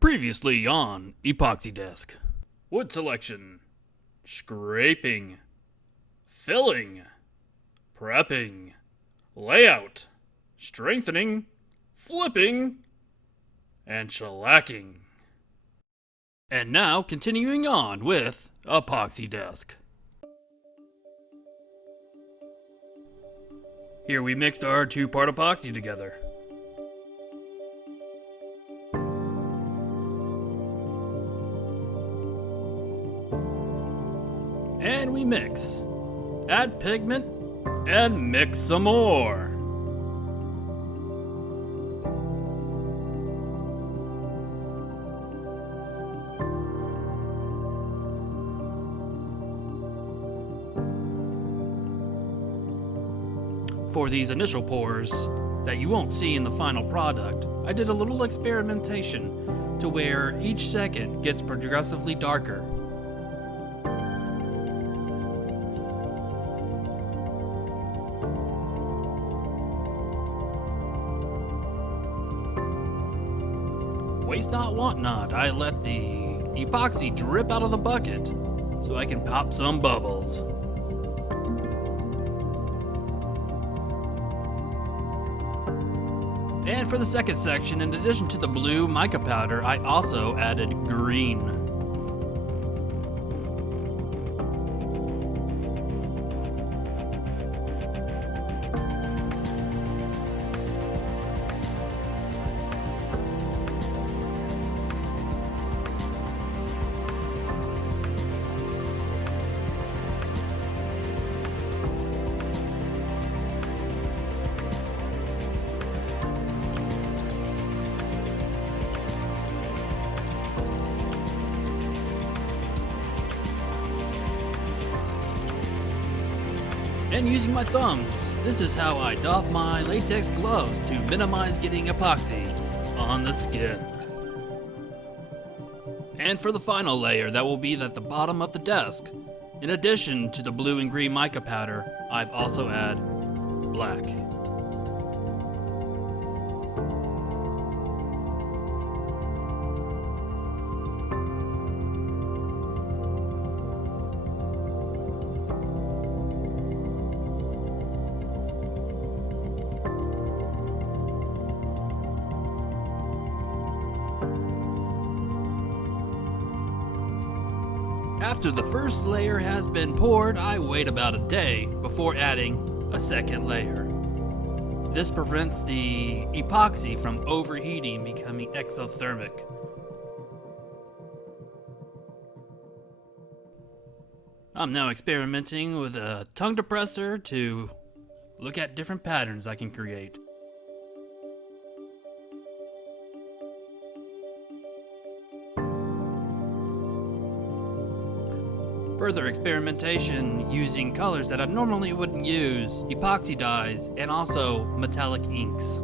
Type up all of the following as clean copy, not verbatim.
Previously on Epoxy Desk. Wood selection, scraping, filling, prepping, layout, strengthening, flipping, and shellacking. And now continuing on with Epoxy Desk. Here we mixed our 2-part epoxy together. And we mix. Add pigment and mix some more. For these initial pours that you won't see in the final product, I did a little experimentation to where each second gets progressively darker. Waste not, want not. I let the epoxy drip out of the bucket so I can pop some bubbles. And for the second section, in addition to the blue mica powder, I also added green. And using my thumbs, this is how I doff my latex gloves to minimize getting epoxy on the skin. And for the final layer, that will be at the bottom of the desk. In addition to the blue and green mica powder, I've also added black. After the first layer has been poured, I wait about a day before adding a second layer. This prevents the epoxy from overheating, becoming exothermic. I'm now experimenting with a tongue depressor to look at different patterns I can create. Further experimentation using colors that I normally wouldn't use, epoxy dyes, and also metallic inks.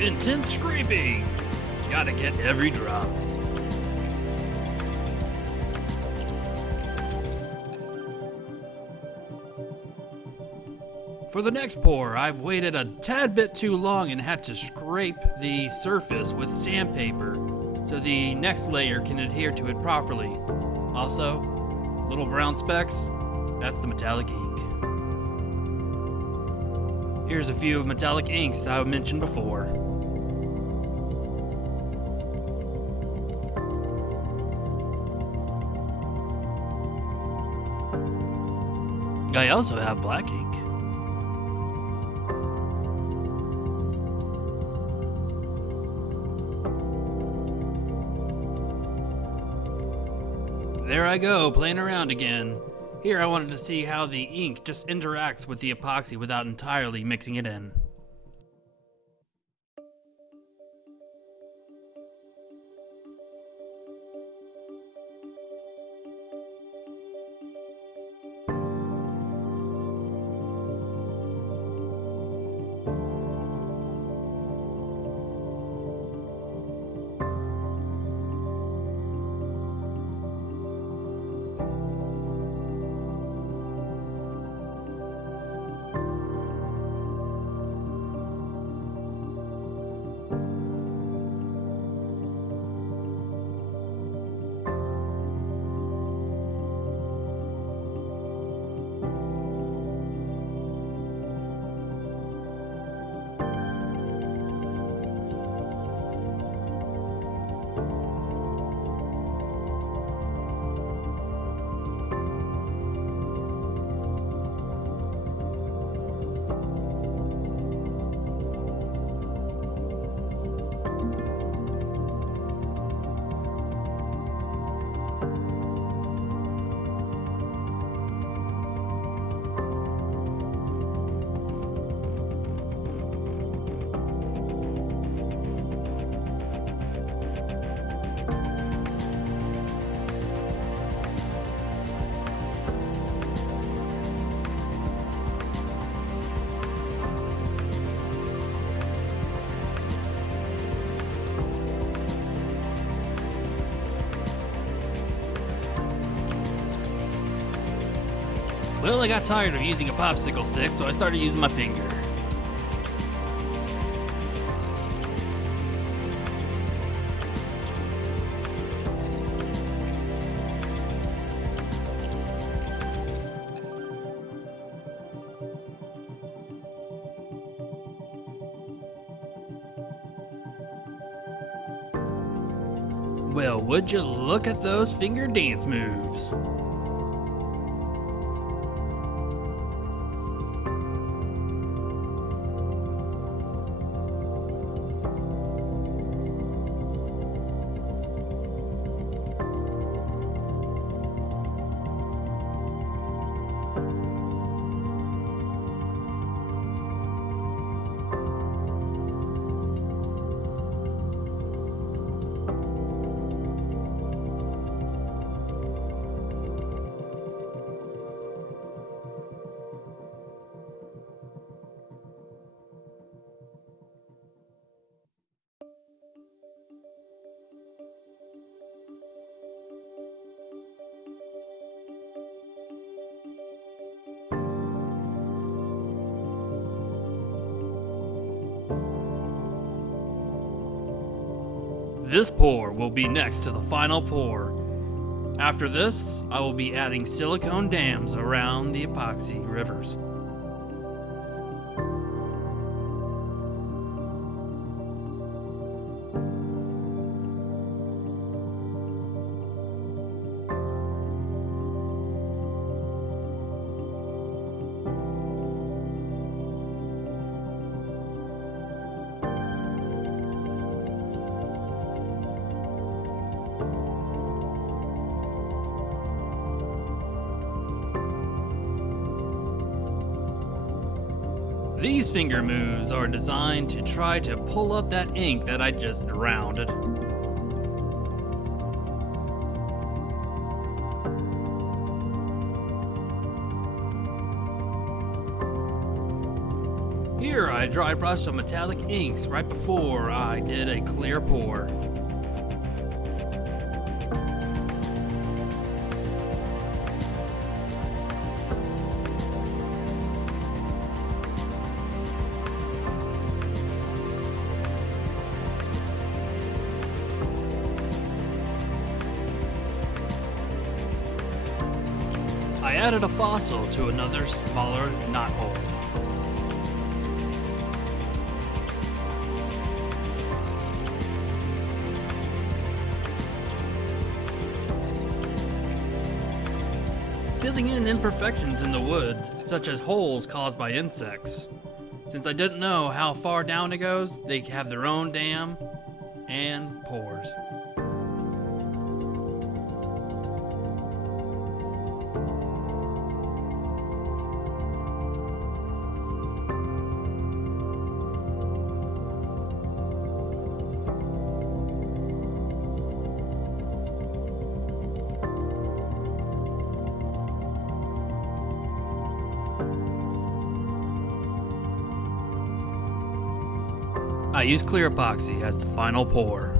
Intense scraping. Gotta get every drop. For the next pour, I've waited a tad bit too long and had to scrape the surface with sandpaper so the next layer can adhere to it properly. Also, little brown specks, that's the metallic ink. Here's a few metallic inks I mentioned before. I also have black ink. There I go, playing around again. Here I wanted to see how the ink just interacts with the epoxy without entirely mixing it in. Well, I got tired of using a popsicle stick, so I started using my finger. Well, would you look at those finger dance moves? This pour will be next to the final pour. After this, I will be adding silicone dams around the epoxy rivers. These finger moves are designed to try to pull up that ink that I just drowned. Here I dry brushed some metallic inks right before I did a clear pour. I added a fossil to another smaller knothole. Filling in imperfections in the wood, such as holes caused by insects. Since I didn't know how far down it goes, they have their own dam and pores. I use clear epoxy as the final pour.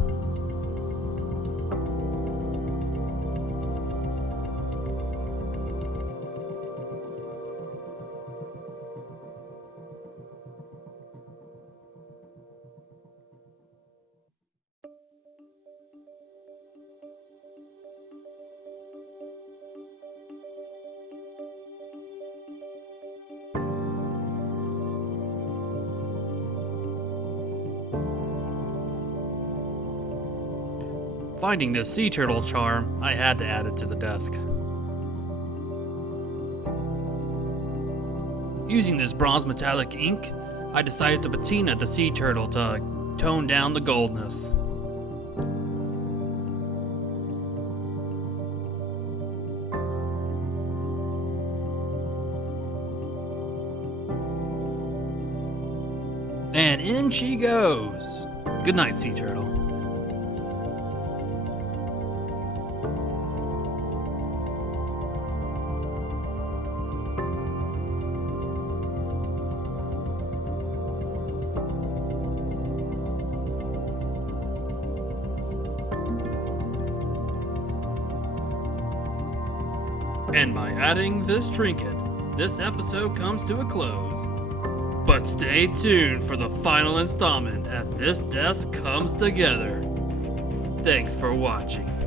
Finding this sea turtle charm, I had to add it to the desk. Using this bronze metallic ink, I decided to patina the sea turtle to tone down the goldness. And in she goes. Good night, sea turtle. And by adding this trinket, this episode comes to a close. But stay tuned for the final installment as this desk comes together. Thanks for watching.